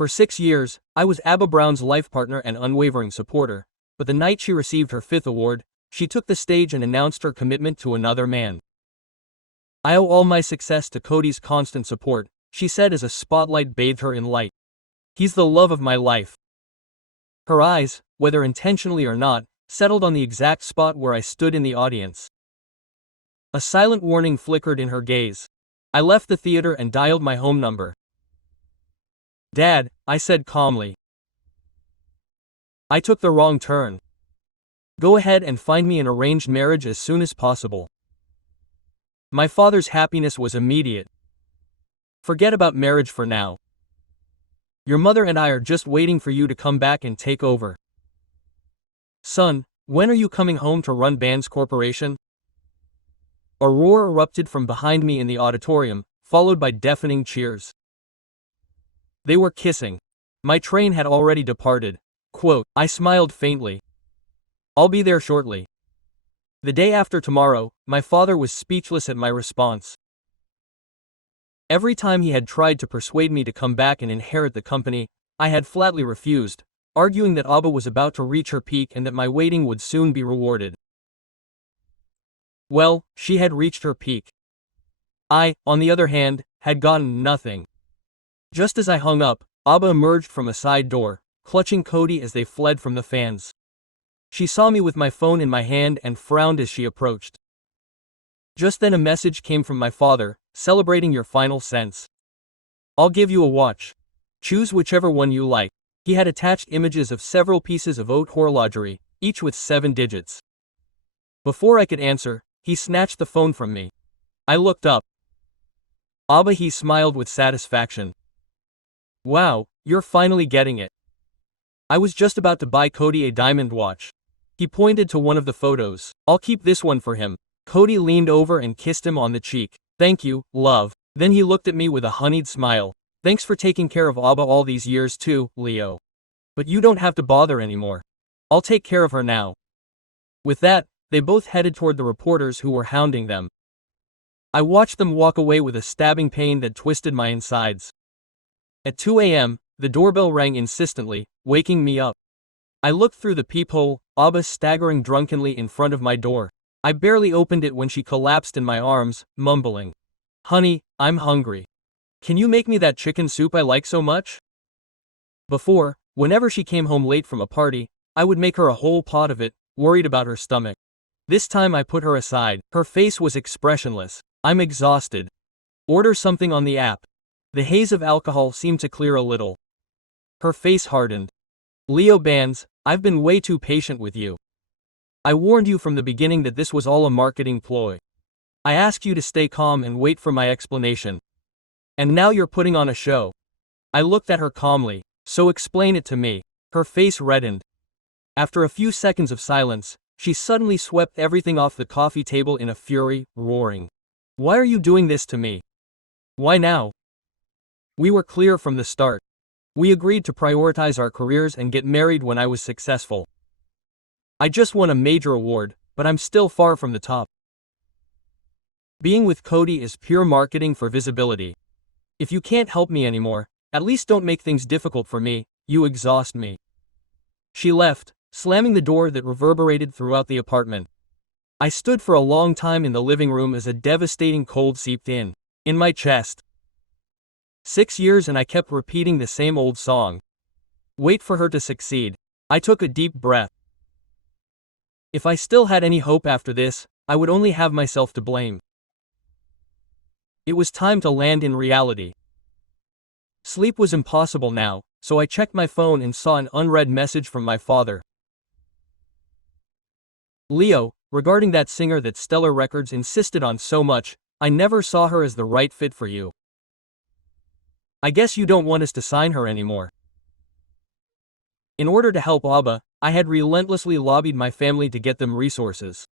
For 6 years, I was Ava Brown's life partner and unwavering supporter, but the night she received her 5th award, she took the stage and announced her commitment to another man. "I owe all my success to Cody's constant support," she said as a spotlight bathed her in light. "He's the love of my life." Her eyes, whether intentionally or not, settled on the exact spot where I stood in the audience. A silent warning flickered in her gaze. I left the theater and dialed my home number. "Dad," I said calmly. "I took the wrong turn. Go ahead and find me an arranged marriage as soon as possible." My father's happiness was immediate. "Forget about marriage for now. Your mother and I are just waiting for you to come back and take over." "Son, when are you coming home to run Bands Corporation?" A roar erupted from behind me in the auditorium, followed by deafening cheers. They were kissing. My train had already departed. Quote, I smiled faintly. "I'll be there shortly." The day after tomorrow, my father was speechless at my response. Every time he had tried to persuade me to come back and inherit the company, I had flatly refused, arguing that Ava was about to reach her peak and that my waiting would soon be rewarded. Well, she had reached her peak. I, on the other hand, had gotten nothing. Just as I hung up, Ava emerged from a side door, clutching Cody as they fled from the fans. She saw me with my phone in my hand and frowned as she approached. Just then a message came from my father, celebrating your final cents. "I'll give you a watch. Choose whichever one you like." He had attached images of several pieces of haute horlogerie, each with 7 digits. Before I could answer, he snatched the phone from me. I looked up. "Ava," he smiled with satisfaction. "Wow, you're finally getting it." I was just about to buy Cody a diamond watch. He pointed to one of the photos. "I'll keep this one for him." Cody leaned over and kissed him on the cheek. "Thank you, love." Then he looked at me with a honeyed smile. "Thanks for taking care of Ava all these years too, Leo. But you don't have to bother anymore. I'll take care of her now." With that, they both headed toward the reporters who were hounding them. I watched them walk away with a stabbing pain that twisted my insides. At 2 a.m., the doorbell rang insistently, waking me up. I looked through the peephole, Ava staggering drunkenly in front of my door. I barely opened it when she collapsed in my arms, mumbling, "Honey, I'm hungry. Can you make me that chicken soup I like so much?" Before, whenever she came home late from a party, I would make her a whole pot of it, worried about her stomach. This time I put her aside. Her face was expressionless. "I'm exhausted. Order something on the app." The haze of alcohol seemed to clear a little. Her face hardened. "Leo Bands, I've been way too patient with you. I warned you from the beginning that this was all a marketing ploy. I asked you to stay calm and wait for my explanation. And now you're putting on a show." I looked at her calmly. "So explain it to me." Her face reddened. After a few seconds of silence, she suddenly swept everything off the coffee table in a fury, roaring, "Why are you doing this to me? Why now? We were clear from the start. We agreed to prioritize our careers and get married when I was successful. I just won a major award, but I'm still far from the top. Being with Cody is pure marketing for visibility. If you can't help me anymore, at least don't make things difficult for me. You exhaust me." She left, slamming the door that reverberated throughout the apartment. I stood for a long time in the living room as a devastating cold seeped in my chest. 6 years and I kept repeating the same old song. Wait for her to succeed. I took a deep breath. If I still had any hope after this, I would only have myself to blame. It was time to land in reality. Sleep was impossible now, so I checked my phone and saw an unread message from my father. "Leo, regarding that singer that Stellar Records insisted on so much, I never saw her as the right fit for you. I guess you don't want us to sign her anymore." In order to help Ava, I had relentlessly lobbied my family to get them resources.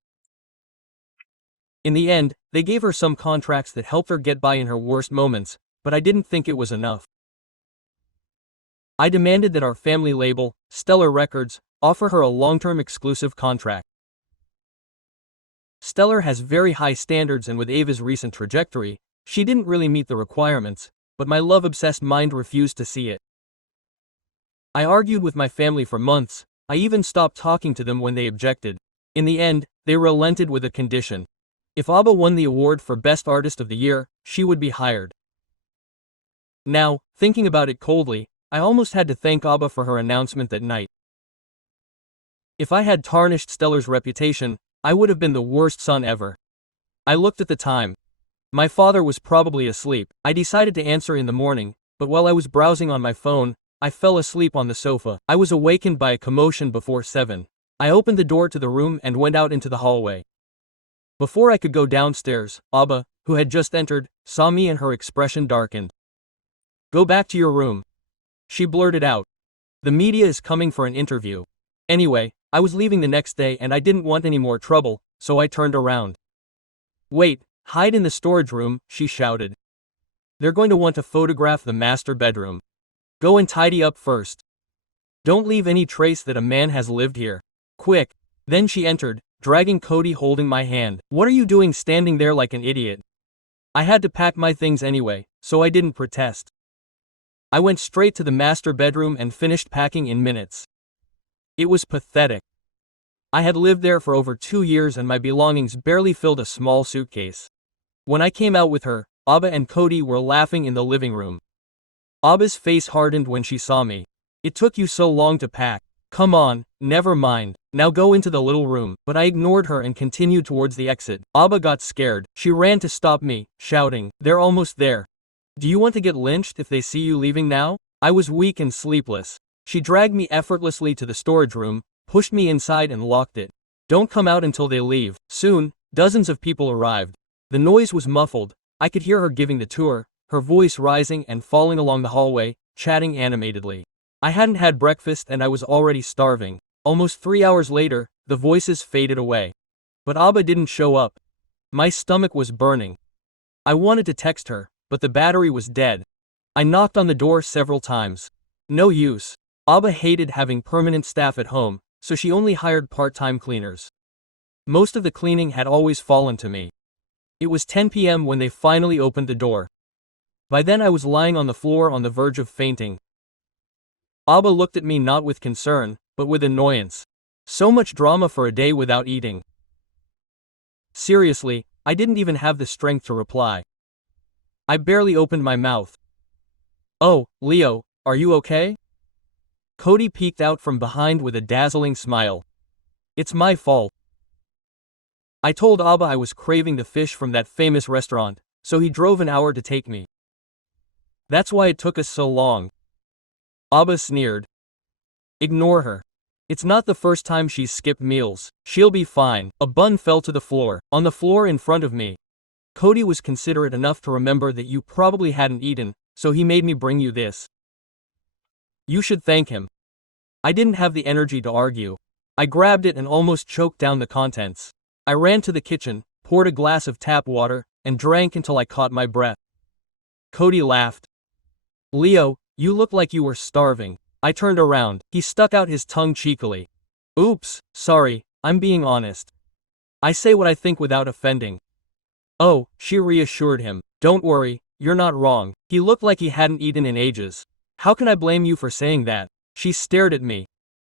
In the end, they gave her some contracts that helped her get by in her worst moments, but I didn't think it was enough. I demanded that our family label, Stellar Records, offer her a long-term exclusive contract. Stellar has very high standards, and with Ava's recent trajectory, she didn't really meet the requirements, but my love-obsessed mind refused to see it. I argued with my family for months. I even stopped talking to them when they objected. In the end, they relented with a condition. If Ava won the award for Best Artist of the Year, she would be hired. Now, thinking about it coldly, I almost had to thank Ava for her announcement that night. If I had tarnished Stellar's reputation, I would have been the worst son ever. I looked at the time. My father was probably asleep. I decided to answer in the morning, but while I was browsing on my phone, I fell asleep on the sofa. I was awakened by a commotion before 7. I opened the door to the room and went out into the hallway. Before I could go downstairs, Ava, who had just entered, saw me and her expression darkened. "Go back to your room," she blurted out. "The media is coming for an interview." Anyway, I was leaving the next day and I didn't want any more trouble, so I turned around. "Wait, hide in the storage room," she shouted. "They're going to want to photograph the master bedroom. Go and tidy up first. Don't leave any trace that a man has lived here. Quick." Then she entered, dragging Cody holding my hand. "What are you doing standing there like an idiot?" I had to pack my things anyway, so I didn't protest. I went straight to the master bedroom and finished packing in minutes. It was pathetic. I had lived there for over 2 years and my belongings barely filled a small suitcase. When I came out with her, Ava and Cody were laughing in the living room. Ava's face hardened when she saw me. "It took you so long to pack. Come on, never mind. Now go into the little room." But I ignored her and continued towards the exit. Ava got scared. She ran to stop me, shouting, "They're almost there. Do you want to get lynched if they see you leaving now?" I was weak and sleepless. She dragged me effortlessly to the storage room, pushed me inside and locked it. "Don't come out until they leave." Soon, dozens of people arrived. The noise was muffled. I could hear her giving the tour, her voice rising and falling along the hallway, chatting animatedly. I hadn't had breakfast and I was already starving. Almost 3 hours later, the voices faded away. But Ava didn't show up. My stomach was burning. I wanted to text her, but the battery was dead. I knocked on the door several times. No use. Ava hated having permanent staff at home, so she only hired part-time cleaners. Most of the cleaning had always fallen to me. It was 10 p.m. when they finally opened the door. By then I was lying on the floor on the verge of fainting. Ava looked at me not with concern, but with annoyance. So much drama for a day without eating. Seriously, I didn't even have the strength to reply. I barely opened my mouth. "Oh, Leo, are you okay?" Cody peeked out from behind with a dazzling smile. "It's my fault. I told Ava I was craving the fish from that famous restaurant, so he drove an hour to take me. That's why it took us so long." Ava sneered. "Ignore her. It's not the first time she's skipped meals. She'll be fine." A bun fell to the floor. On the floor in front of me. "Cody was considerate enough to remember that you probably hadn't eaten, so he made me bring you this. You should thank him." I didn't have the energy to argue. I grabbed it and almost choked down the contents. I ran to the kitchen, poured a glass of tap water, and drank until I caught my breath. Cody laughed. "Leo, you look like you were starving." I turned around. He stuck out his tongue cheekily. "Oops, sorry, I'm being honest. I say what I think without offending." "Oh," she reassured him. "Don't worry, you're not wrong." He looked like he hadn't eaten in ages. "How can I blame you for saying that?" She stared at me.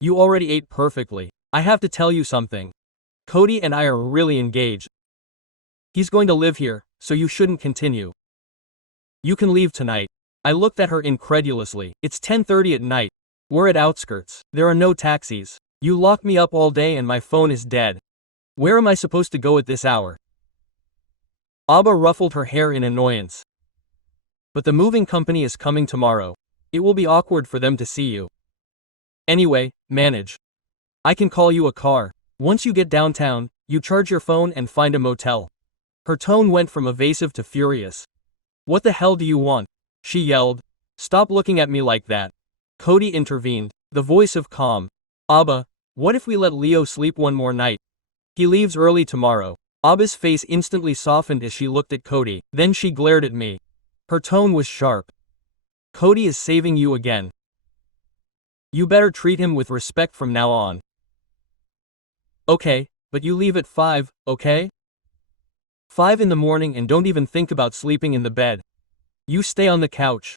"You already ate perfectly. I have to tell you something. Cody and I are really engaged. He's going to live here, so you shouldn't continue. You can leave tonight." I looked at her incredulously. "It's 10:30 at night. We're at outskirts. There are no taxis. You locked me up all day and my phone is dead. Where am I supposed to go at this hour?" Ava ruffled her hair in annoyance. "But the moving company is coming tomorrow. It will be awkward for them to see you. Anyway, manage. I can call you a car. Once you get downtown, you charge your phone and find a motel." Her tone went from evasive to furious. "What the hell do you want?" she yelled. "Stop looking at me like that." Cody intervened, the voice of calm. "Ava, what if we let Leo sleep one more night? He leaves early tomorrow." Ava's face instantly softened as she looked at Cody, then she glared at me. Her tone was sharp. "Cody is saving you again. You better treat him with respect from now on." "Okay, but you leave at 5, okay? 5 in the morning and don't even think about sleeping in the bed. You stay on the couch.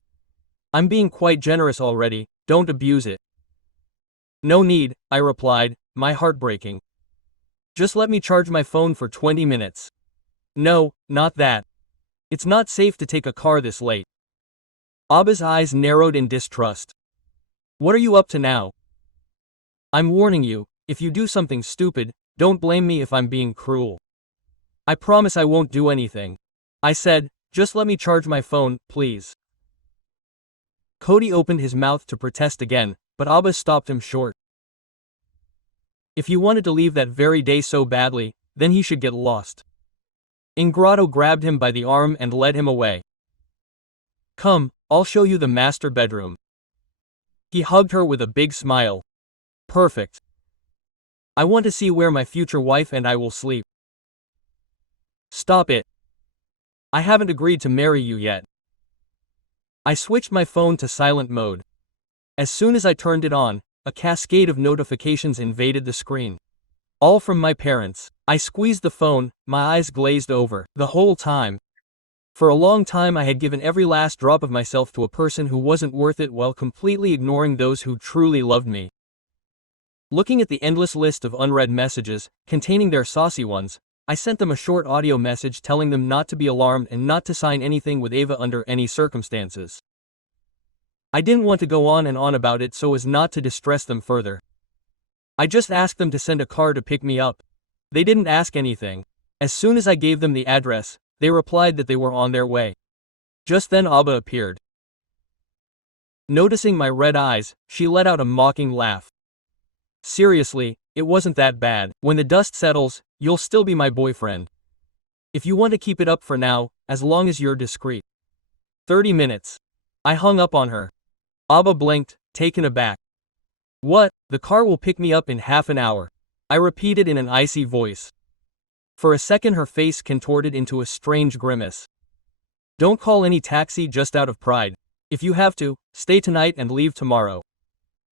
I'm being quite generous already, don't abuse it." No need, I replied, my heart breaking. Just let me charge my phone for 20 minutes. No, not that. It's not safe to take a car this late. Ava's eyes narrowed in distrust. What are you up to now? I'm warning you, if you do something stupid, don't blame me if I'm being cruel. I promise I won't do anything. I said, just let me charge my phone, please. Cody opened his mouth to protest again, but Ava stopped him short. If you wanted to leave that very day so badly, then he should get lost. Ingrotto grabbed him by the arm and led him away. Come, I'll show you the master bedroom. He hugged her with a big smile. Perfect. I want to see where my future wife and I will sleep. Stop it. I haven't agreed to marry you yet. I switched my phone to silent mode. As soon as I turned it on, a cascade of notifications invaded the screen. All from my parents. I squeezed the phone, my eyes glazed over. The whole time. For a long time I had given every last drop of myself to a person who wasn't worth it while completely ignoring those who truly loved me. Looking at the endless list of unread messages, containing their saucy ones, I sent them a short audio message telling them not to be alarmed and not to sign anything with Ava under any circumstances. I didn't want to go on and on about it so as not to distress them further. I just asked them to send a car to pick me up. They didn't ask anything. As soon as I gave them the address, they replied that they were on their way. Just then Ava appeared. Noticing my red eyes, she let out a mocking laugh. Seriously, it wasn't that bad. When the dust settles, you'll still be my boyfriend. If you want to keep it up for now, as long as you're discreet. 30 minutes. I hung up on her. Ava blinked, taken aback. What? The car will pick me up in half an hour. I repeated in an icy voice. For a second her face contorted into a strange grimace. Don't call any taxi just out of pride. If you have to, stay tonight and leave tomorrow.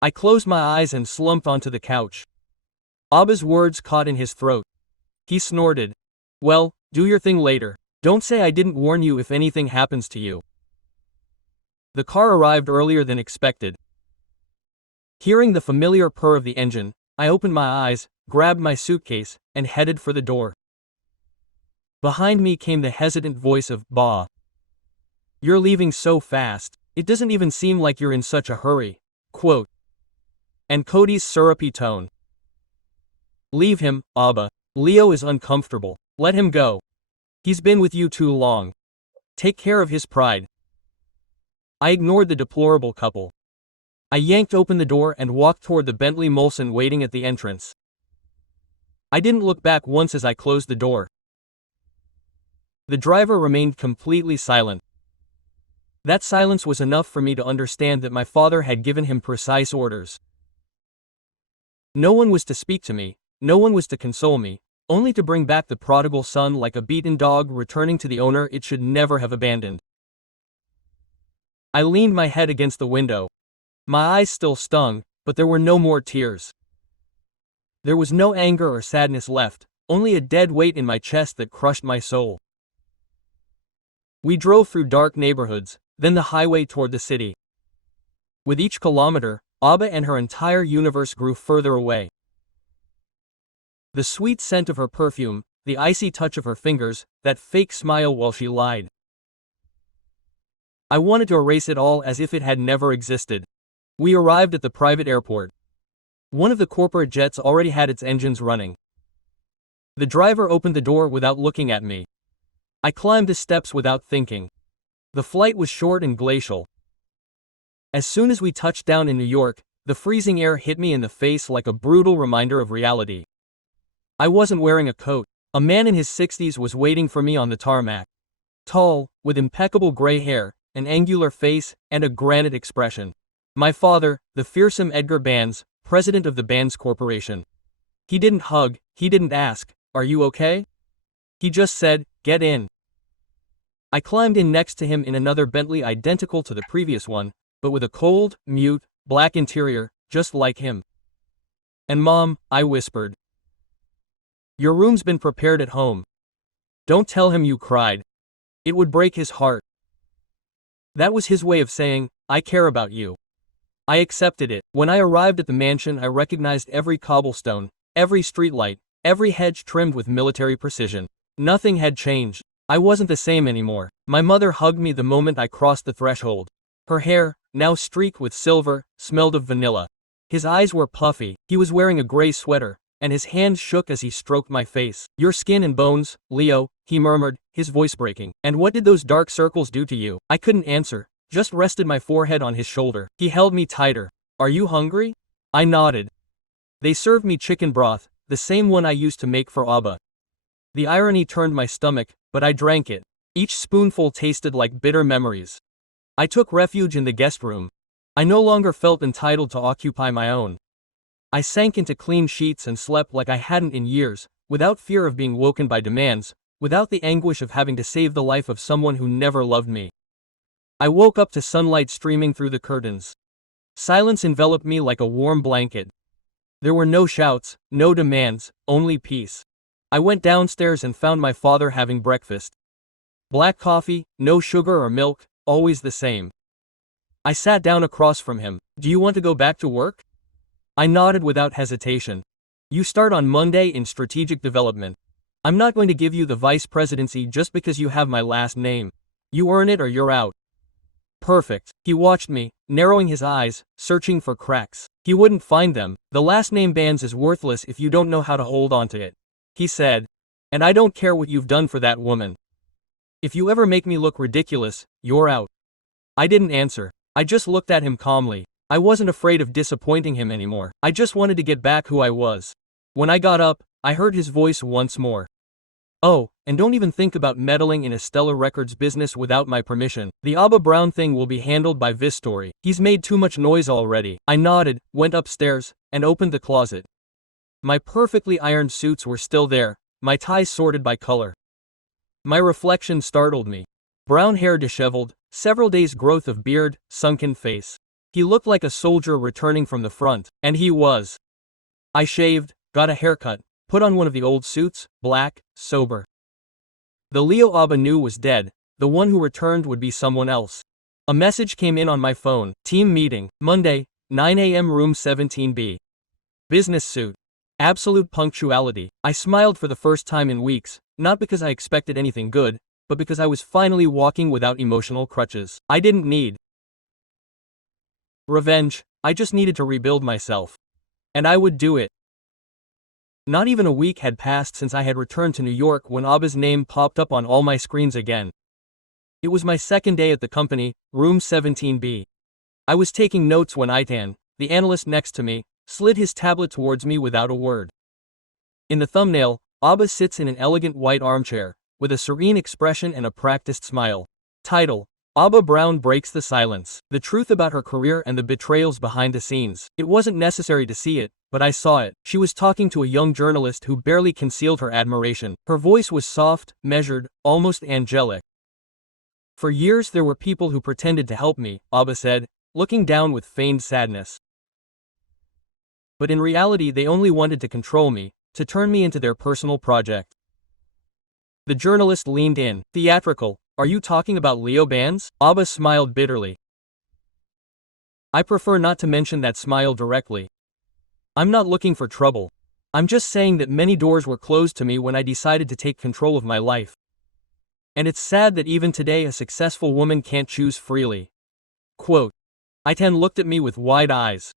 I closed my eyes and slumped onto the couch. Ava's words caught in his throat. He snorted. Well, do your thing later. Don't say I didn't warn you if anything happens to you. The car arrived earlier than expected. Hearing the familiar purr of the engine, I opened my eyes, grabbed my suitcase, and headed for the door. Behind me came the hesitant voice of Ba. You're leaving so fast, it doesn't even seem like you're in such a hurry. Quote. And Cody's syrupy tone. Leave him, Ava. Leo is uncomfortable. Let him go. He's been with you too long. Take care of his pride. I ignored the deplorable couple. I yanked open the door and walked toward the Bentley Molson waiting at the entrance. I didn't look back once as I closed the door. The driver remained completely silent. That silence was enough for me to understand that my father had given him precise orders. No one was to speak to me, no one was to console me, only to bring back the prodigal son like a beaten dog returning to the owner it should never have abandoned. I leaned my head against the window. My eyes still stung, but there were no more tears. There was no anger or sadness left, only a dead weight in my chest that crushed my soul. We drove through dark neighborhoods, then the highway toward the city. With each kilometer, Ava and her entire universe grew further away. The sweet scent of her perfume, the icy touch of her fingers, that fake smile while she lied. I wanted to erase it all as if it had never existed. We arrived at the private airport. One of the corporate jets already had its engines running. The driver opened the door without looking at me. I climbed the steps without thinking. The flight was short and glacial. As soon as we touched down in New York, the freezing air hit me in the face like a brutal reminder of reality. I wasn't wearing a coat. A man in his 60s was waiting for me on the tarmac. Tall, with impeccable gray hair, an angular face, and a granite expression. My father, the fearsome Edgar Bands, president of the Bands Corporation. He didn't hug, he didn't ask, "Are you okay?" He just said, "Get in." I climbed in next to him in another Bentley identical to the previous one, but with a cold, mute, black interior, just like him. "And Mom," I whispered. "Your room's been prepared at home. Don't tell him you cried. It would break his heart." That was his way of saying, "I care about you." I accepted it. When I arrived at the mansion, I recognized every cobblestone, every streetlight, every hedge trimmed with military precision. Nothing had changed. I wasn't the same anymore. My mother hugged me the moment I crossed the threshold. Her hair, now streaked with silver, smelled of vanilla. His eyes were puffy, he was wearing a gray sweater, and his hands shook as he stroked my face. "Your skin and bones, Leo," he murmured, his voice breaking. "And what did those dark circles do to you?" I couldn't answer, just rested my forehead on his shoulder. He held me tighter. "Are you hungry?" I nodded. They served me chicken broth, the same one I used to make for Ava. The irony turned my stomach, but I drank it. Each spoonful tasted like bitter memories. I took refuge in the guest room. I no longer felt entitled to occupy my own. I sank into clean sheets and slept like I hadn't in years, without fear of being woken by demands, without the anguish of having to save the life of someone who never loved me. I woke up to sunlight streaming through the curtains. Silence enveloped me like a warm blanket. There were no shouts, no demands, only peace. I went downstairs and found my father having breakfast. Black coffee, no sugar or milk, always the same. I sat down across from him. "Do you want to go back to work?" I nodded without hesitation. "You start on Monday in strategic development. I'm not going to give you the vice presidency just because you have my last name. You earn it or you're out." "Perfect." He watched me, narrowing his eyes, searching for cracks. He wouldn't find them. "The last name bands is worthless if you don't know how to hold on to it," he said. "And I don't care what you've done for that woman. If you ever make me look ridiculous, you're out." I didn't answer. I just looked at him calmly. I wasn't afraid of disappointing him anymore. I just wanted to get back who I was. When I got up, I heard his voice once more. "Oh, and don't even think about meddling in Estella Records business without my permission. The Ava Brown thing will be handled by Vistori. He's made too much noise already." I nodded, went upstairs, and opened the closet. My perfectly ironed suits were still there, my ties sorted by color. My reflection startled me. Brown hair disheveled, several days' growth of beard, sunken face. He looked like a soldier returning from the front, and he was. I shaved, got a haircut, put on one of the old suits, black, sober. The Leo Ava knew was dead, the one who returned would be someone else. A message came in on my phone. "Team meeting, Monday, 9 a.m. room 17B. Business suit. Absolute punctuality." I smiled for the first time in weeks, not because I expected anything good, but because I was finally walking without emotional crutches. I didn't need revenge, I just needed to rebuild myself. And I would do it. Not even a week had passed since I had returned to New York when Ava's name popped up on all my screens again. It was my second day at the company, room 17B. I was taking notes when Itan, the analyst next to me, slid his tablet towards me without a word. In the thumbnail, Ava sits in an elegant white armchair, with a serene expression and a practiced smile. Title: Ava Brown breaks the silence. The truth about her career and the betrayals behind the scenes. It wasn't necessary to see it, but I saw it. She was talking to a young journalist who barely concealed her admiration. Her voice was soft, measured, almost angelic. "For years there were people who pretended to help me," Ava said, looking down with feigned sadness. "But in reality they only wanted to control me, to turn me into their personal project." The journalist leaned in. "Theatrical. Are you talking about Leo bands?" Ava smiled bitterly. "I prefer not to mention that smile directly. I'm not looking for trouble. I'm just saying that many doors were closed to me when I decided to take control of my life. And it's sad that even today a successful woman can't choose freely." Quote. Itan looked at me with wide eyes.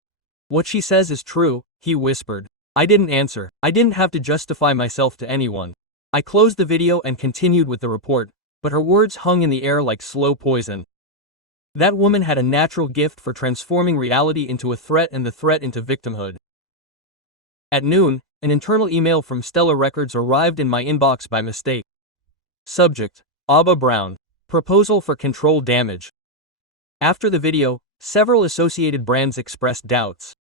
"What she says is true," he whispered. I didn't answer. I didn't have to justify myself to anyone. I closed the video and continued with the report, but her words hung in the air like slow poison. That woman had a natural gift for transforming reality into a threat and the threat into victimhood. At noon, an internal email from Stella Records arrived in my inbox by mistake. Subject: Ava Brown. Proposal for control damage. After the video, several associated brands expressed doubts.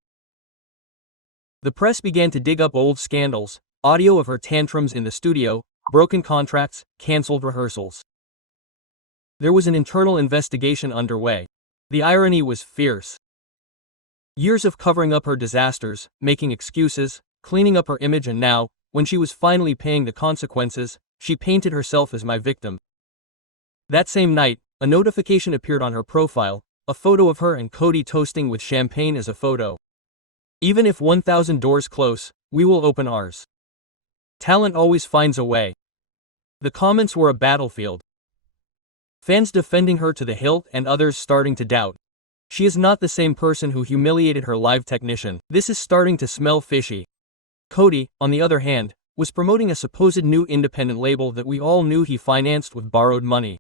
The press began to dig up old scandals, audio of her tantrums in the studio, broken contracts, cancelled rehearsals. There was an internal investigation underway. The irony was fierce. Years of covering up her disasters, making excuses, cleaning up her image, and now, when she was finally paying the consequences, she painted herself as my victim. That same night, a notification appeared on her profile, a photo of her and Cody toasting with champagne as a photo. Even if 1,000 doors close, we will open ours. Talent always finds a way. The comments were a battlefield. Fans defending her to the hilt and others starting to doubt. She is not the same person who humiliated her live technician. This is starting to smell fishy. Cody, on the other hand, was promoting a supposed new independent label that we all knew he financed with borrowed money.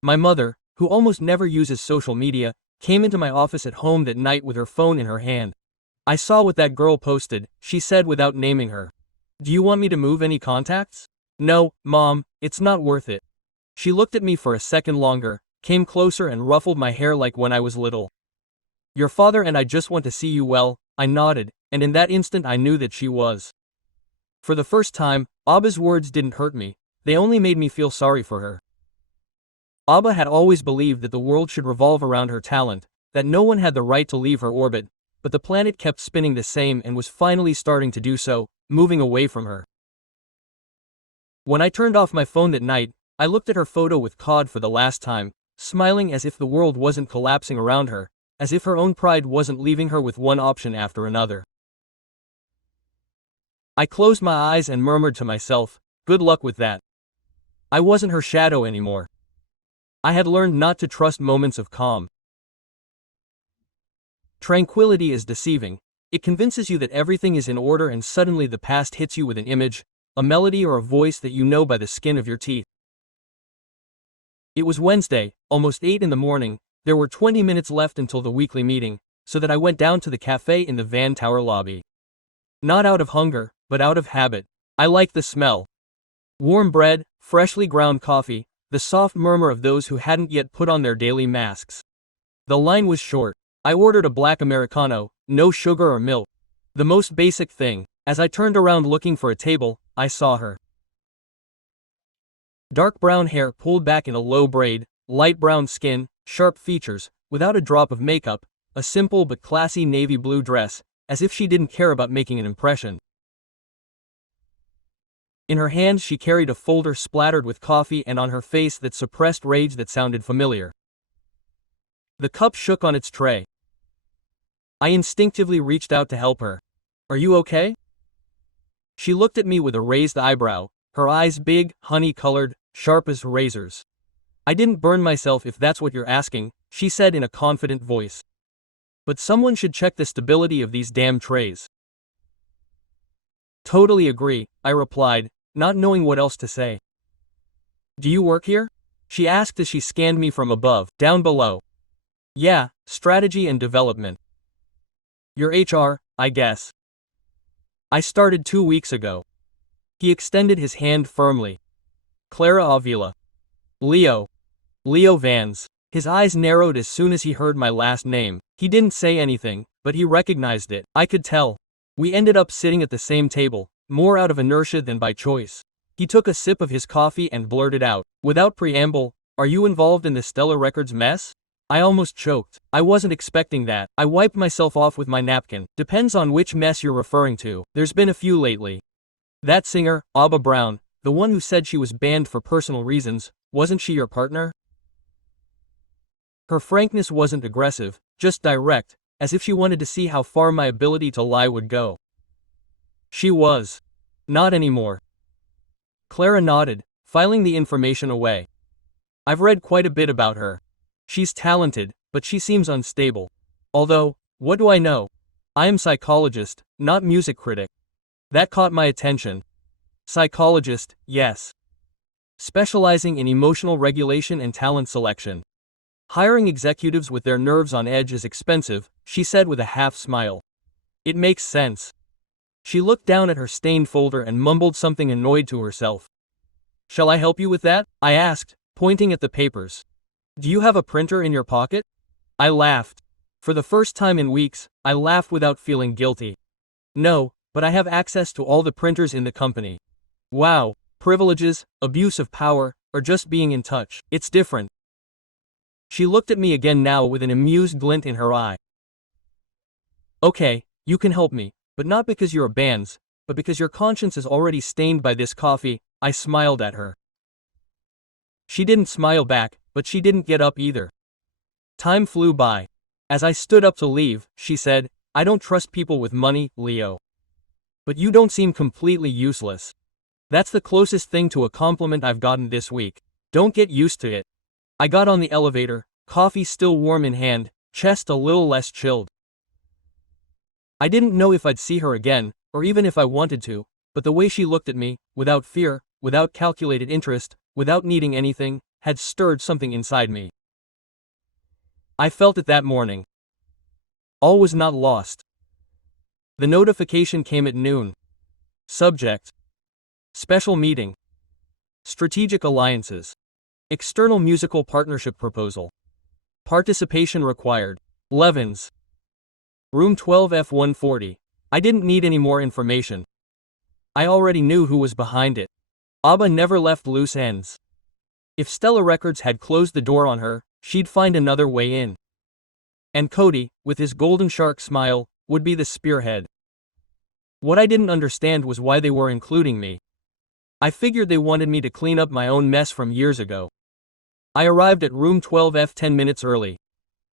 My mother, who almost never uses social media, came into my office at home that night with her phone in her hand. "I saw what that girl posted," she said without naming her. "Do you want me to move any contacts?" "No, Mom, it's not worth it." She looked at me for a second longer, came closer and ruffled my hair like when I was little. "Your father and I just want to see you well," I nodded, and in that instant I knew that she was. For the first time, Ava's words didn't hurt me, they only made me feel sorry for her. Ava had always believed that the world should revolve around her talent, that no one had the right to leave her orbit, but the planet kept spinning the same and was finally starting to do so, moving away from her. When I turned off my phone that night, I looked at her photo with Cod for the last time, smiling as if the world wasn't collapsing around her, as if her own pride wasn't leaving her with one option after another. I closed my eyes and murmured to myself, "Good luck with that." I wasn't her shadow anymore. I had learned not to trust moments of calm. Tranquility is deceiving. It convinces you that everything is in order and suddenly the past hits you with an image, a melody or a voice that you know by the skin of your teeth. It was Wednesday, almost 8 in the morning, there were 20 minutes left until the weekly meeting, so that I went down to the cafe in the Van Tower lobby. Not out of hunger, but out of habit. I liked the smell. Warm bread, freshly ground coffee, the soft murmur of those who hadn't yet put on their daily masks. The line was short. I ordered a black Americano, no sugar or milk. The most basic thing. As I turned around looking for a table, I saw her. Dark brown hair pulled back in a low braid, light brown skin, sharp features, without a drop of makeup, a simple but classy navy blue dress, as if she didn't care about making an impression. In her hand she carried a folder splattered with coffee and on her face that suppressed rage that sounded familiar. The cup shook on its tray. I instinctively reached out to help her. "Are you okay?" She looked at me with a raised eyebrow, her eyes big, honey-colored, sharp as razors. "I didn't burn myself if that's what you're asking," she said in a confident voice. "But someone should check the stability of these damn trays." "Totally agree," I replied, not knowing what else to say. "Do you work here?" she asked as she scanned me from above, down below. "Yeah, strategy and development." "You're HR, I guess." "I started 2 weeks ago." He extended his hand firmly. "Clara Avila." "Leo." "Leo Vans." His eyes narrowed as soon as he heard my last name. He didn't say anything, but he recognized it. I could tell. We ended up sitting at the same table, more out of inertia than by choice. He took a sip of his coffee and blurted out, without preamble, "Are you involved in the Stella Records mess?" I almost choked. I wasn't expecting that. I wiped myself off with my napkin. "Depends on which mess you're referring to. There's been a few lately." "That singer, Ava Brown, the one who said she was banned for personal reasons, wasn't she your partner?" Her frankness wasn't aggressive, just direct, as if she wanted to see how far my ability to lie would go. "She was. Not anymore." Clara nodded, filing the information away. "I've read quite a bit about her. She's talented, but she seems unstable. Although, what do I know? I am psychologist, not music critic." That caught my attention. Psychologist, yes. Specializing in emotional regulation and talent selection. "Hiring executives with their nerves on edge is expensive," she said with a half smile. "It makes sense." She looked down at her stained folder and mumbled something annoyed to herself. "Shall I help you with that?" I asked, pointing at the papers. "Do you have a printer in your pocket?" I laughed. For the first time in weeks, I laughed without feeling guilty. "No, but I have access to all the printers in the company." Wow, privileges, abuse of power, or just being in touch. It's different. She looked at me again now with an amused glint in her eye. "Okay, you can help me, but not because you're a bands, but because your conscience is already stained by this coffee." I smiled at her. She didn't smile back, but she didn't get up either. Time flew by. As I stood up to leave, she said, "I don't trust people with money, Leo. But you don't seem completely useless. That's the closest thing to a compliment I've gotten this week. Don't get used to it." I got on the elevator, coffee still warm in hand, chest a little less chilled. I didn't know if I'd see her again, or even if I wanted to, but the way she looked at me, without fear, without calculated interest, without needing anything, had stirred something inside me. I felt it that morning. All was not lost. The notification came at noon. Subject: special meeting. Strategic alliances. External musical partnership proposal. Participation required. Levins. Room 12F140. I didn't need any more information. I already knew who was behind it. Ava never left loose ends. If Stella Records had closed the door on her, she'd find another way in. And Cody, with his golden shark smile, would be the spearhead. What I didn't understand was why they were including me. I figured they wanted me to clean up my own mess from years ago. I arrived at room 12F 10 minutes early.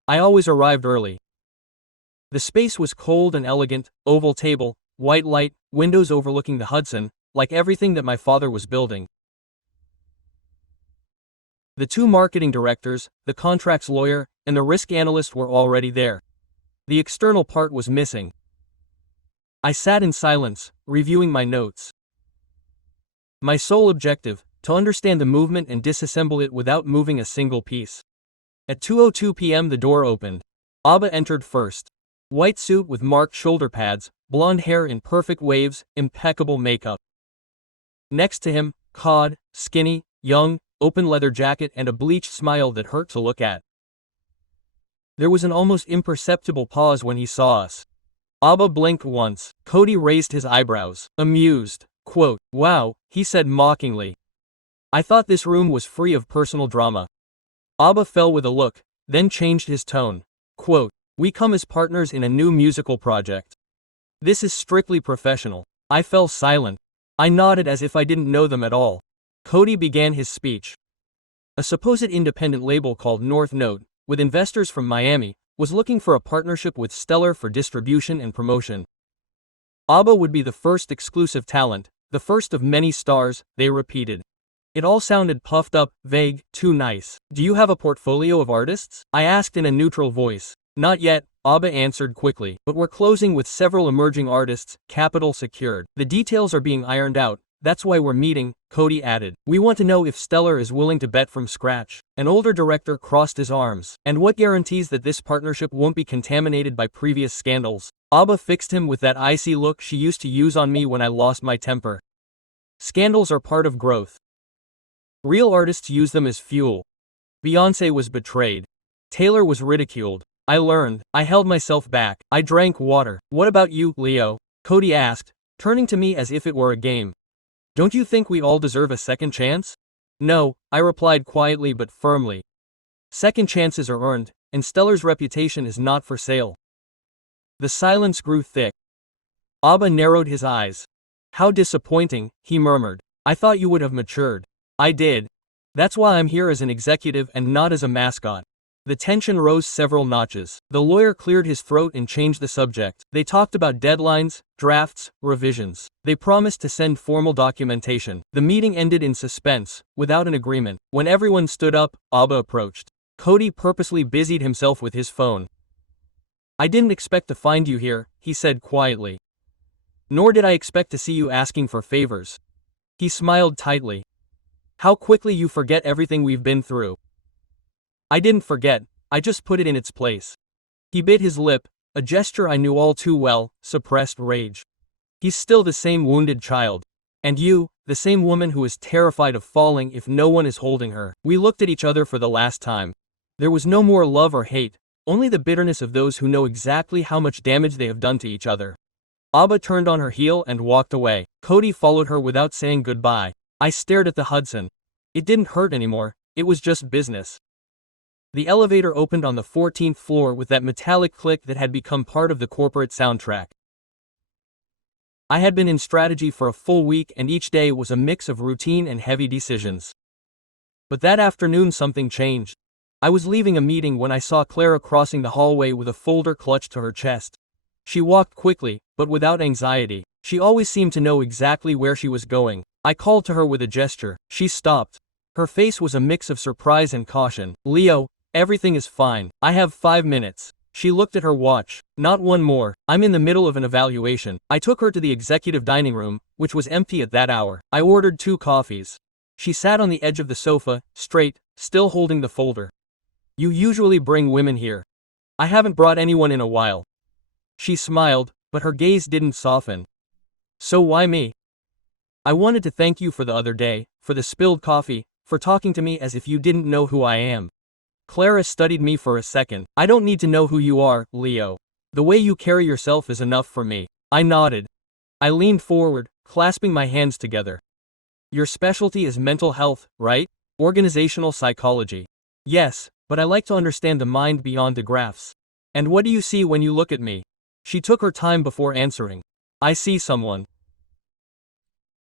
I always arrived early. The space was cold and elegant, oval table, white light, windows overlooking the Hudson, like everything that my father was building. The two marketing directors, the contracts lawyer, and the risk analyst were already there. The external part was missing. I sat in silence, reviewing my notes. My sole objective, to understand the movement and disassemble it without moving a single piece. At 2:02 p.m. the door opened. Ava entered first. White suit with marked shoulder pads, blonde hair in perfect waves, impeccable makeup. Next to him, Cod, skinny, young, open leather jacket and a bleached smile that hurt to look at. There was an almost imperceptible pause when he saw us. Ava blinked once. Cody raised his eyebrows, amused. Quote, "Wow," he said mockingly. "I thought this room was free of personal drama." Ava fell with a look, then changed his tone. Quote, "We come as partners in a new musical project. This is strictly professional." I fell silent. I nodded as if I didn't know them at all. Cody began his speech. A supposed independent label called North Note, with investors from Miami, was looking for a partnership with Stellar for distribution and promotion. Ava would be the first exclusive talent, the first of many stars, they repeated. It all sounded puffed up, vague, too nice. "Do you have a portfolio of artists?" I asked in a neutral voice. "Not yet," Ava answered quickly, "but we're closing with several emerging artists, capital secured. The details are being ironed out, that's why we're meeting," Cody added. "We want to know if Stellar is willing to bet from scratch." An older director crossed his arms. "And what guarantees that this partnership won't be contaminated by previous scandals?" Ava fixed him with that icy look she used to use on me when I lost my temper. "Scandals are part of growth. Real artists use them as fuel. Beyoncé was betrayed. Taylor was ridiculed. I learned. I held myself back. I drank water." "What about you, Leo?" Cody asked, turning to me as if it were a game. "Don't you think we all deserve a second chance?" "No," I replied quietly but firmly. "Second chances are earned, and Stellar's reputation is not for sale." The silence grew thick. Ava narrowed his eyes. "How disappointing," he murmured. "I thought you would have matured." "I did. That's why I'm here as an executive and not as a mascot." The tension rose several notches. The lawyer cleared his throat and changed the subject. They talked about deadlines, drafts, revisions. They promised to send formal documentation. The meeting ended in suspense, without an agreement. When everyone stood up, Ava approached. Cody purposely busied himself with his phone. "I didn't expect to find you here," he said quietly. "Nor did I expect to see you asking for favors." He smiled tightly. "How quickly you forget everything we've been through." "I didn't forget, I just put it in its place." He bit his lip, a gesture I knew all too well, suppressed rage. "He's still the same wounded child. And you, the same woman who is terrified of falling if no one is holding her." We looked at each other for the last time. There was no more love or hate, only the bitterness of those who know exactly how much damage they have done to each other. Ava turned on her heel and walked away. Cody followed her without saying goodbye. I stared at the Hudson. It didn't hurt anymore, it was just business. The elevator opened on the 14th floor with that metallic click that had become part of the corporate soundtrack. I had been in strategy for a full week and each day was a mix of routine and heavy decisions. But that afternoon something changed. I was leaving a meeting when I saw Clara crossing the hallway with a folder clutched to her chest. She walked quickly, but without anxiety. She always seemed to know exactly where she was going. I called to her with a gesture. She stopped. Her face was a mix of surprise and caution. Leo, everything is fine. I have 5 minutes. She looked at her watch. Not one more. I'm in the middle of an evaluation. I took her to the executive dining room, which was empty at that hour. I ordered 2 coffees. She sat on the edge of the sofa, straight, still holding the folder. You usually bring women here. I haven't brought anyone in a while. She smiled, but her gaze didn't soften. So why me? I wanted to thank you for the other day, for the spilled coffee, for talking to me as if you didn't know who I am. Clara studied me for a second. I don't need to know who you are, Leo. The way you carry yourself is enough for me. I nodded. I leaned forward, clasping my hands together. Your specialty is mental health, right? Organizational psychology. Yes, but I like to understand the mind beyond the graphs. And what do you see when you look at me? She took her time before answering. I see someone.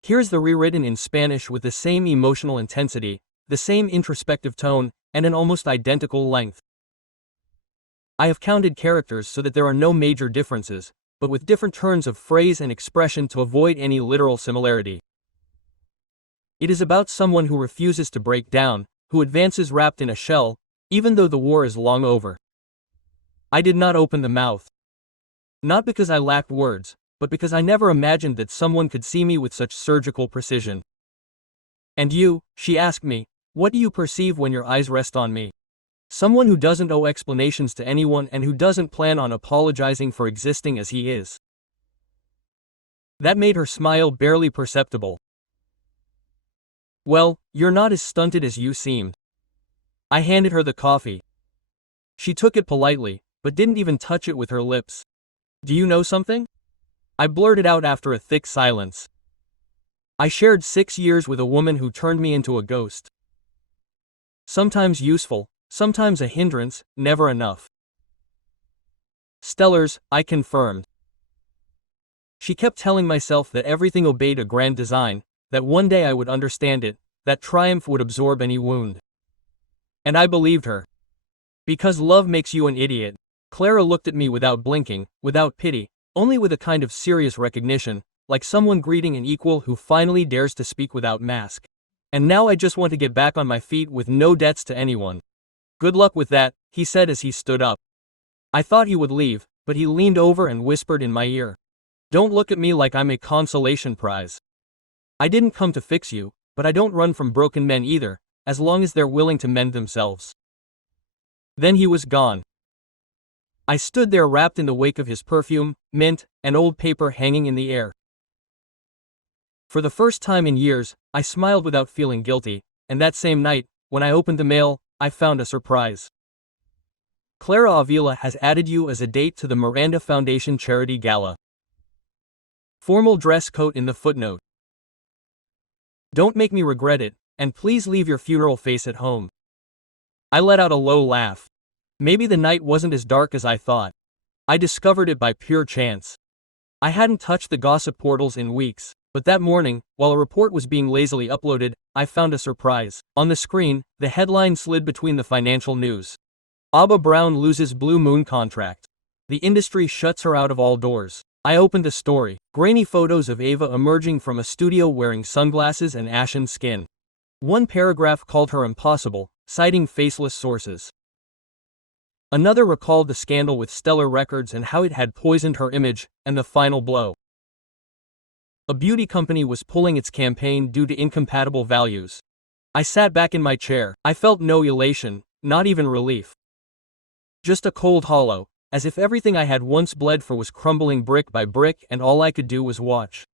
Here's the rewritten in Spanish with the same emotional intensity, the same introspective tone, and an almost identical length. I have counted characters so that there are no major differences, but with different turns of phrase and expression to avoid any literal similarity. It is about someone who refuses to break down, who advances wrapped in a shell, even though the war is long over. I did not open the mouth. Not because I lacked words, but because I never imagined that someone could see me with such surgical precision. And you, she asked me, what do you perceive when your eyes rest on me? Someone who doesn't owe explanations to anyone and who doesn't plan on apologizing for existing as he is. That made her smile barely perceptible. Well, you're not as stunted as you seemed. I handed her the coffee. She took it politely, but didn't even touch it with her lips. Do you know something? I blurted out after a thick silence. I shared 6 years with a woman who turned me into a ghost. Sometimes useful, sometimes a hindrance, never enough. Stellars, I confirmed. She kept telling myself that everything obeyed a grand design, that one day I would understand it, that triumph would absorb any wound. And I believed her. Because love makes you an idiot. Clara looked at me without blinking, without pity, only with a kind of serious recognition, like someone greeting an equal who finally dares to speak without mask. And now I just want to get back on my feet with no debts to anyone. Good luck with that, he said as he stood up. I thought he would leave, but he leaned over and whispered in my ear. Don't look at me like I'm a consolation prize. I didn't come to fix you, but I don't run from broken men either, as long as they're willing to mend themselves. Then he was gone. I stood there wrapped in the wake of his perfume, mint, and old paper hanging in the air. For the first time in years, I smiled without feeling guilty, and that same night, when I opened the mail, I found a surprise. Clara Avila has added you as a date to the Miranda Foundation Charity Gala. Formal dress coat in the footnote. Don't make me regret it, and please leave your funeral face at home. I let out a low laugh. Maybe the night wasn't as dark as I thought. I discovered it by pure chance. I hadn't touched the gossip portals in weeks, but that morning, while a report was being lazily uploaded, I found a surprise. On the screen, the headline slid between the financial news. Ava Brown loses Blue Moon contract. The industry shuts her out of all doors. I opened the story. Grainy photos of Ava emerging from a studio wearing sunglasses and ashen skin. One paragraph called her impossible, citing faceless sources. Another recalled the scandal with Stellar Records and how it had poisoned her image, and the final blow. A beauty company was pulling its campaign due to incompatible values. I sat back in my chair. I felt no elation, not even relief. Just a cold hollow, as if everything I had once bled for was crumbling brick by brick and all I could do was watch.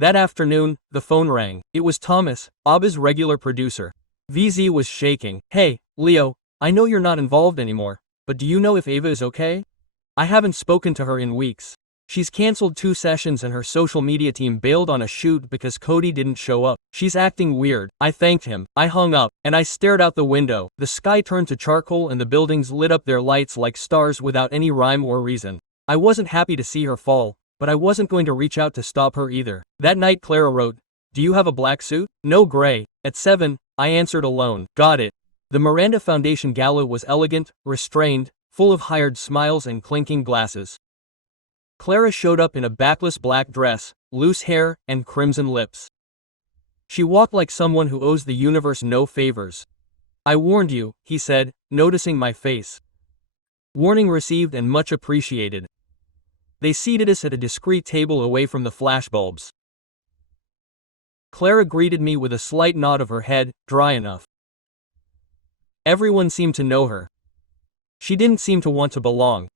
That afternoon, the phone rang. It was Thomas, Ava's regular producer. VZ was shaking. Hey, Leo, I know you're not involved anymore, but do you know if Ava is okay? I haven't spoken to her in weeks. She's canceled 2 sessions and her social media team bailed on a shoot because Cody didn't show up. She's acting weird. I thanked him. I hung up, and I stared out the window. The sky turned to charcoal and the buildings lit up their lights like stars without any rhyme or reason. I wasn't happy to see her fall, but I wasn't going to reach out to stop her either. That night Clara wrote, "Do you have a black suit?" "No, gray." At 7, I answered alone. "Got it." The Miranda Foundation gala was elegant, restrained, full of hired smiles and clinking glasses. Clara showed up in a backless black dress, loose hair, and crimson lips. She walked like someone who owes the universe no favors. "I warned you," he said, noticing my face. "Warning received and much appreciated." They seated us at a discreet table away from the flashbulbs. Clara greeted me with a slight nod of her head, dry enough. Everyone seemed to know her. She didn't seem to want to belong.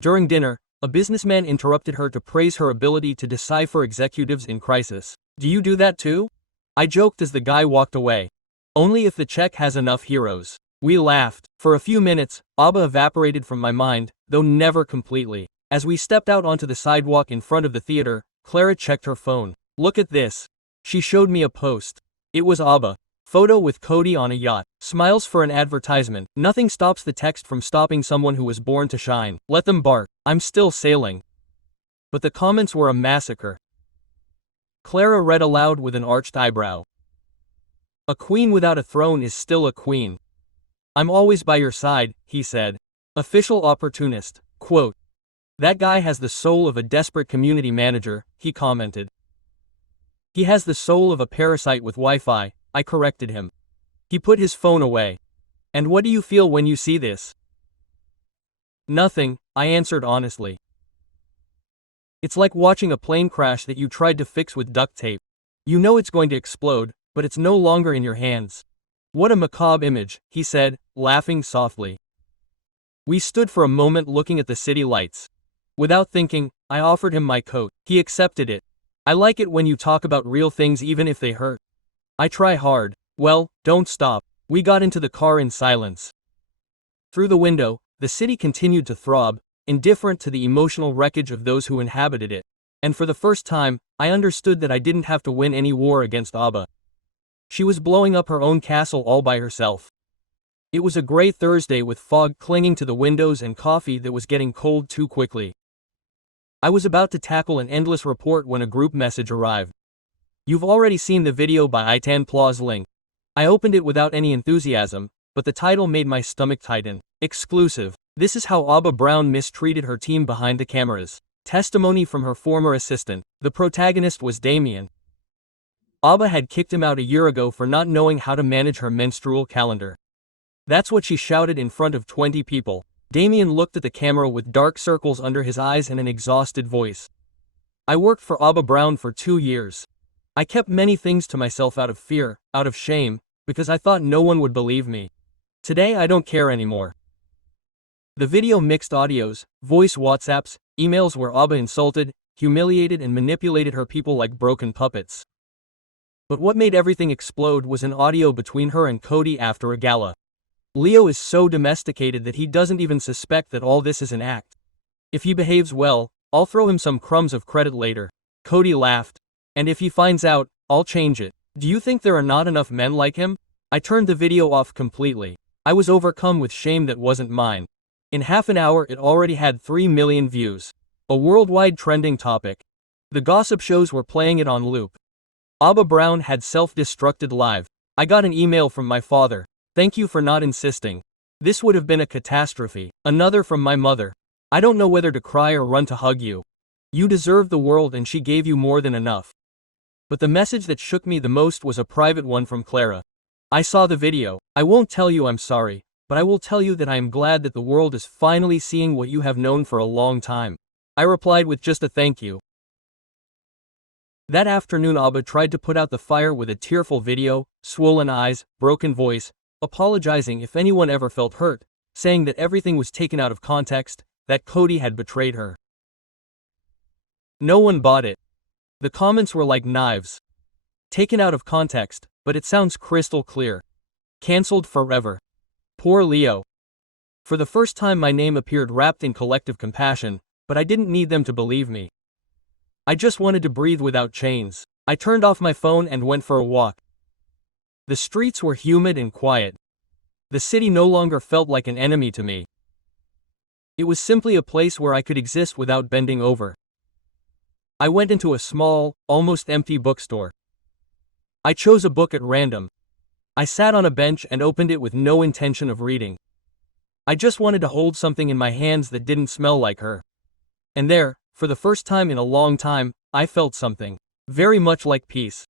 During dinner, a businessman interrupted her to praise her ability to decipher executives in crisis. "Do you do that too?" I joked as the guy walked away. "Only if the check has enough heroes." We laughed. For a few minutes, Ava evaporated from my mind, though never completely. As we stepped out onto the sidewalk in front of the theater, Clara checked her phone. "Look at this." She showed me a post. It was Ava. Photo with Cody on a yacht. Smiles for an advertisement. Nothing stops the text from stopping someone who was born to shine. Let them bark. I'm still sailing. But the comments were a massacre. Clara read aloud with an arched eyebrow. "A queen without a throne is still a queen. I'm always by your side," he said. Official opportunist. Quote. "That guy has the soul of a desperate community manager," he commented. "He has the soul of a parasite with Wi-Fi," I corrected him. He put his phone away. "And what do you feel when you see this?" "Nothing," I answered honestly. "It's like watching a plane crash that you tried to fix with duct tape. You know it's going to explode, but it's no longer in your hands." "What a macabre image," he said, laughing softly. We stood for a moment looking at the city lights. Without thinking, I offered him my coat. He accepted it. "I like it when you talk about real things even if they hurt." "I try hard." "Well, don't stop." We got into the car in silence. Through the window, the city continued to throb, indifferent to the emotional wreckage of those who inhabited it. And for the first time, I understood that I didn't have to win any war against Ava. She was blowing up her own castle all by herself. It was a gray Thursday with fog clinging to the windows and coffee that was getting cold too quickly. I was about to tackle an endless report when a group message arrived. "You've already seen the video by Itan Plaw's link." I opened it without any enthusiasm, but the title made my stomach tighten. Exclusive. This is how Ava Brown mistreated her team behind the cameras. Testimony from her former assistant. The protagonist was Damien. Ava had kicked him out a year ago for not knowing how to manage her menstrual calendar. That's what she shouted in front of 20 people. Damien looked at the camera with dark circles under his eyes and an exhausted voice. "I worked for Ava Brown for 2 years. I kept many things to myself out of fear, out of shame, because I thought no one would believe me. Today I don't care anymore." The video mixed audios, voice WhatsApps, emails where Ava insulted, humiliated and manipulated her people like broken puppets. But what made everything explode was an audio between her and Cody after a gala. "Leo is so domesticated that he doesn't even suspect that all this is an act. If he behaves well, I'll throw him some crumbs of credit later." Cody laughed. "And if he finds out, I'll change it. Do you think there are not enough men like him?" I turned the video off completely. I was overcome with shame that wasn't mine. In half an hour it already had 3 million views. A worldwide trending topic. The gossip shows were playing it on loop. Ava Brown had self-destructed live. I got an email from my father. "Thank you for not insisting. This would have been a catastrophe." Another from my mother. "I don't know whether to cry or run to hug you. You deserve the world and she gave you more than enough." But the message that shook me the most was a private one from Clara. "I saw the video. I won't tell you I'm sorry, but I will tell you that I am glad that the world is finally seeing what you have known for a long time." I replied with just a thank you. That afternoon Ava tried to put out the fire with a tearful video, swollen eyes, broken voice, apologizing if anyone ever felt hurt, saying that everything was taken out of context, that Cody had betrayed her. No one bought it. The comments were like knives. Taken out of context, but it sounds crystal clear. Cancelled forever. Poor Leo. For the first time my name appeared wrapped in collective compassion, but I didn't need them to believe me. I just wanted to breathe without chains. I turned off my phone and went for a walk. The streets were humid and quiet. The city no longer felt like an enemy to me. It was simply a place where I could exist without bending over. I went into a small, almost empty bookstore. I chose a book at random. I sat on a bench and opened it with no intention of reading. I just wanted to hold something in my hands that didn't smell like her. And there, for the first time in a long time, I felt something. Very much like peace.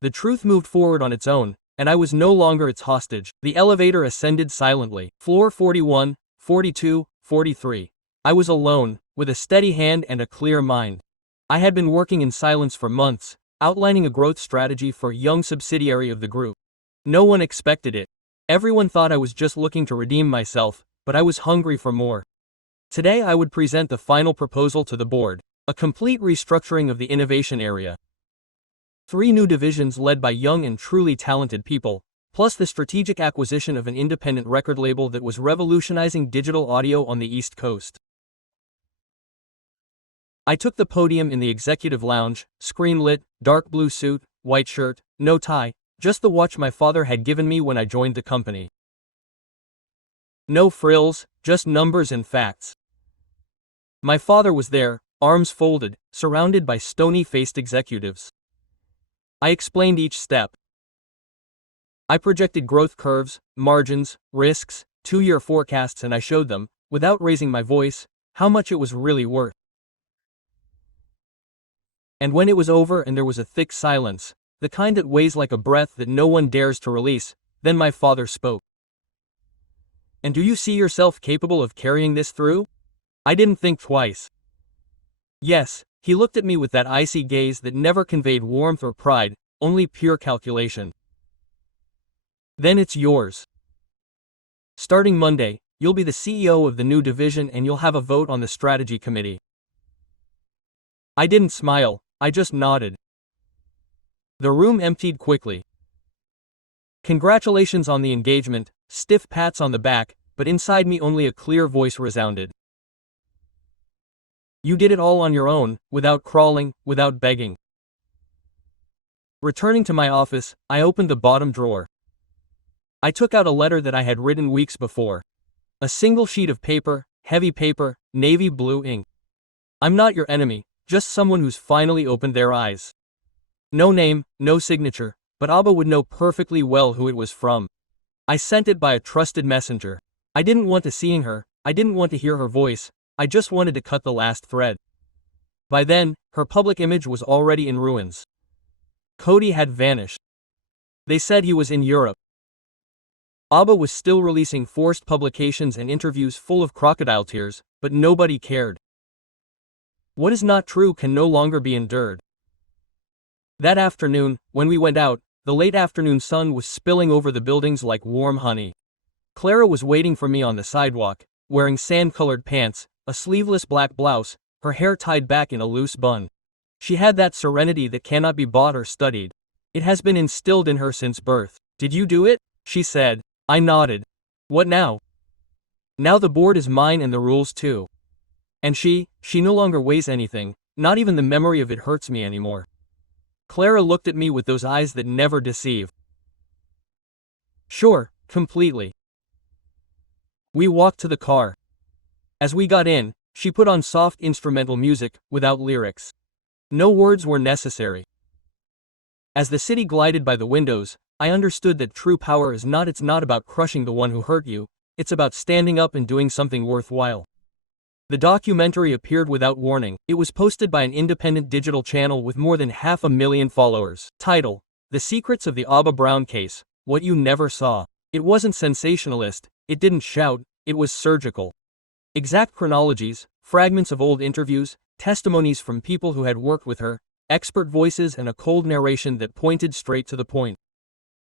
The truth moved forward on its own, and I was no longer its hostage. The elevator ascended silently. Floor 41, 42, 43. I was alone, with a steady hand and a clear mind. I had been working in silence for months, outlining a growth strategy for a young subsidiary of the group. No one expected it. Everyone thought I was just looking to redeem myself, but I was hungry for more. Today I would present the final proposal to the board, a complete restructuring of the innovation area. 3 new divisions led by young and truly talented people, plus the strategic acquisition of an independent record label that was revolutionizing digital audio on the East Coast. I took the podium in the executive lounge, screen lit, dark blue suit, white shirt, no tie, just the watch my father had given me when I joined the company. No frills, just numbers and facts. My father was there, arms folded, surrounded by stony-faced executives. I explained each step. I projected growth curves, margins, risks, 2-year forecasts, and I showed them, without raising my voice, how much it was really worth. And when it was over and there was a thick silence, the kind that weighs like a breath that no one dares to release, then my father spoke. "And do you see yourself capable of carrying this through?" I didn't think twice. Yes, he looked at me with that icy gaze that never conveyed warmth or pride, only pure calculation. "Then it's yours. Starting Monday, you'll be the CEO of the new division and you'll have a vote on the strategy committee." I didn't smile, I just nodded. The room emptied quickly. Congratulations on the engagement, stiff pats on the back, but inside me only a clear voice resounded. "You did it all on your own, without crawling, without begging." Returning to my office, I opened the bottom drawer. I took out a letter that I had written weeks before. A single sheet of paper, heavy paper, navy blue ink. "I'm not your enemy, just someone who's finally opened their eyes." No name, no signature, but Ava would know perfectly well who it was from. I sent it by a trusted messenger. I didn't want to see her, I didn't want to hear her voice, I just wanted to cut the last thread. By then, her public image was already in ruins. Cody had vanished. They said he was in Europe. Ava was still releasing forced publications and interviews full of crocodile tears, but nobody cared. What is not true can no longer be endured. That afternoon, when we went out, the late afternoon sun was spilling over the buildings like warm honey. Clara was waiting for me on the sidewalk, wearing sand-colored pants, a sleeveless black blouse, her hair tied back in a loose bun. She had that serenity that cannot be bought or studied. It has been instilled in her since birth. "Did you do it?" she said. I nodded. "What now?" "Now the board is mine and the rules too. And she no longer weighs anything, not even the memory of it hurts me anymore." Clara looked at me with those eyes that never deceive. "Sure, completely." We walked to the car. As we got in, she put on soft instrumental music, without lyrics. No words were necessary. As the city glided by the windows, I understood that true power is not about crushing the one who hurt you, it's about standing up and doing something worthwhile. The documentary appeared without warning. It was posted by an independent digital channel with more than 500,000 followers. Title: The Secrets of the Ava Brown Case, What You Never Saw. It wasn't sensationalist, it didn't shout, it was surgical. Exact chronologies, fragments of old interviews, testimonies from people who had worked with her, expert voices, and a cold narration that pointed straight to the point.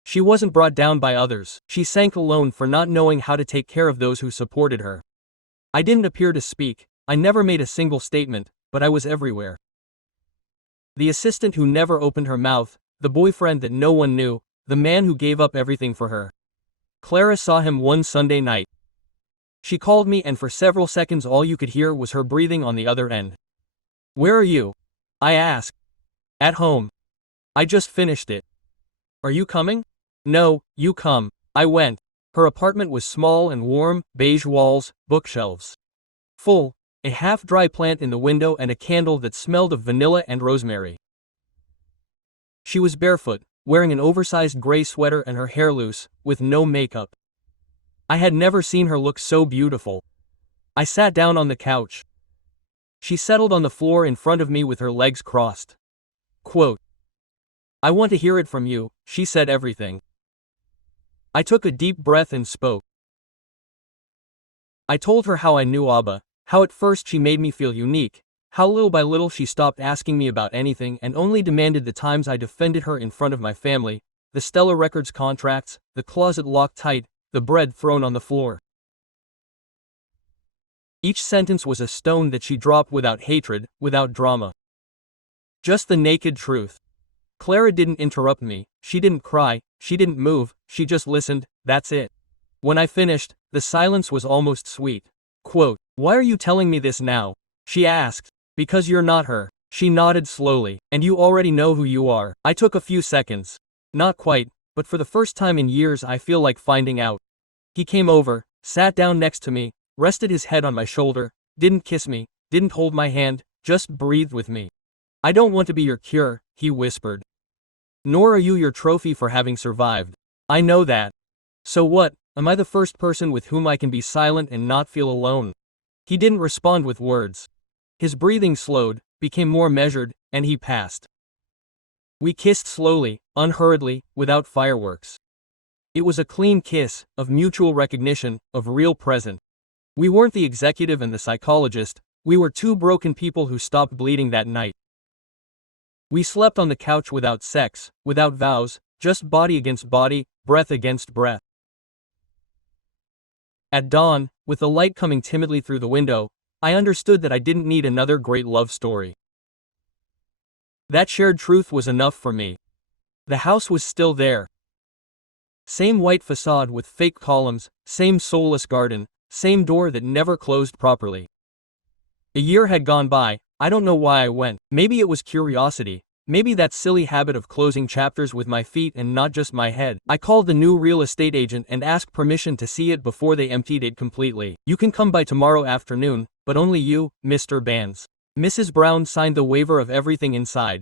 She wasn't brought down by others, she sank alone for not knowing how to take care of those who supported her. I didn't appear to speak, I never made a single statement, but I was everywhere. The assistant who never opened her mouth, the boyfriend that no one knew, the man who gave up everything for her. Clara saw him one Sunday night. She called me and for several seconds all you could hear was her breathing on the other end. "Where are you?" I asked. "At home. I just finished it." "Are you coming?" "No, you come." I went. Her apartment was small and warm, beige walls, bookshelves. Full, a half-dry plant in the window and a candle that smelled of vanilla and rosemary. She was barefoot, wearing an oversized gray sweater and her hair loose, with no makeup. I had never seen her look so beautiful. I sat down on the couch. She settled on the floor in front of me with her legs crossed. Quote, "I want to hear it from you," she said everything. I took a deep breath and spoke. I told her how I knew Ava, how at first she made me feel unique, how little by little she stopped asking me about anything and only demanded the times I defended her in front of my family, the Stella Records contracts, the closet locked tight, the bread thrown on the floor. Each sentence was a stone that she dropped without hatred, without drama. Just the naked truth. Clara didn't interrupt me, she didn't cry, she didn't move, she just listened, that's it. When I finished, the silence was almost sweet. Quote, "Why are you telling me this now?" she asked. "Because you're not her." She nodded slowly. "And you already know who you are." I took a few seconds. Not quite, but for the first time in years I feel like finding out. He came over, sat down next to me, rested his head on my shoulder, didn't kiss me, didn't hold my hand, just breathed with me. "I don't want to be your cure," he whispered. "Nor are you your trophy for having survived. I know that. So what, am I the first person with whom I can be silent and not feel alone?" He didn't respond with words. His breathing slowed, became more measured, and he passed. We kissed slowly, unhurriedly, without fireworks. It was a clean kiss, of mutual recognition, of real present. We weren't the executive and the psychologist, we were two broken people who stopped bleeding that night. We slept on the couch without sex, without vows, just body against body, breath against breath. At dawn, with the light coming timidly through the window, I understood that I didn't need another great love story. That shared truth was enough for me. The house was still there. Same white facade with fake columns, same soulless garden, same door that never closed properly. A year had gone by, I don't know why I went. Maybe it was curiosity, maybe that silly habit of closing chapters with my feet and not just my head. I called the new real estate agent and asked permission to see it before they emptied it completely. "You can come by tomorrow afternoon, but only you, Mr. Bands." Mrs. Brown signed the waiver of everything inside.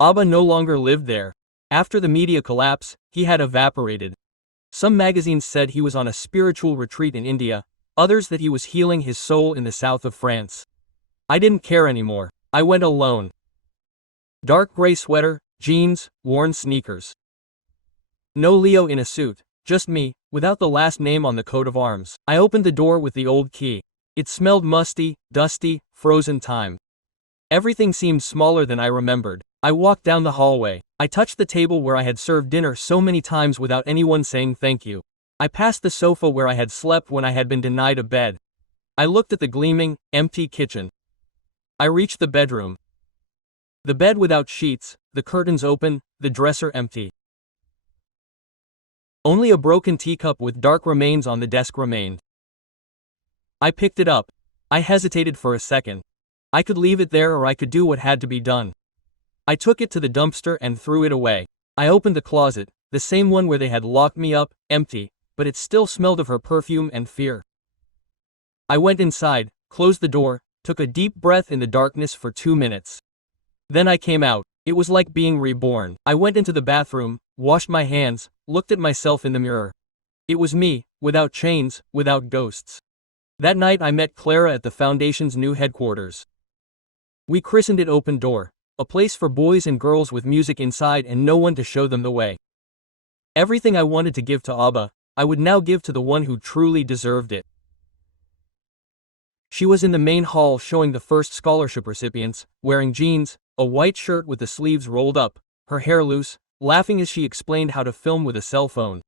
Ava no longer lived there. After the media collapse, he had evaporated. Some magazines said he was on a spiritual retreat in India, others that he was healing his soul in the south of France. I didn't care anymore. I went alone. Dark gray sweater, jeans, worn sneakers. No Leo in a suit, just me, without the last name on the coat of arms. I opened the door with the old key. It smelled musty, dusty, frozen time. Everything seemed smaller than I remembered. I walked down the hallway. I touched the table where I had served dinner so many times without anyone saying thank you. I passed the sofa where I had slept when I had been denied a bed. I looked at the gleaming, empty kitchen. I reached the bedroom. The bed without sheets, the curtains open, the dresser empty. Only a broken teacup with dark remains on the desk remained. I picked it up. I hesitated for a second. I could leave it there or I could do what had to be done. I took it to the dumpster and threw it away. I opened the closet, the same one where they had locked me up, empty, but it still smelled of her perfume and fear. I went inside, closed the door, took a deep breath in the darkness for 2 minutes. Then I came out. It was like being reborn. I went into the bathroom, washed my hands, looked at myself in the mirror. It was me, without chains, without ghosts. That night I met Clara at the Foundation's new headquarters. We christened it Open Door, a place for boys and girls with music inside and no one to show them the way. Everything I wanted to give to Ava, I would now give to the one who truly deserved it. She was in the main hall showing the first scholarship recipients, wearing jeans, a white shirt with the sleeves rolled up, her hair loose, laughing as she explained how to film with a cell phone.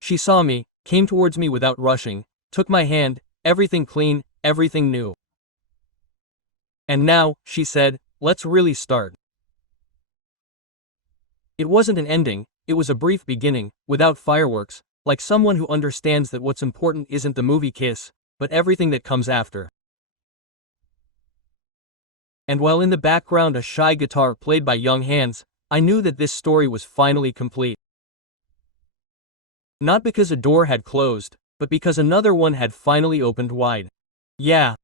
She saw me, came towards me without rushing, took my hand, everything clean, everything new. "And now," she said, "let's really start." It wasn't an ending, it was a brief beginning, without fireworks, like someone who understands that what's important isn't the movie kiss, but everything that comes after. And while in the background a shy guitar played by young hands, I knew that this story was finally complete. Not because a door had closed, but because another one had finally opened wide. Yeah,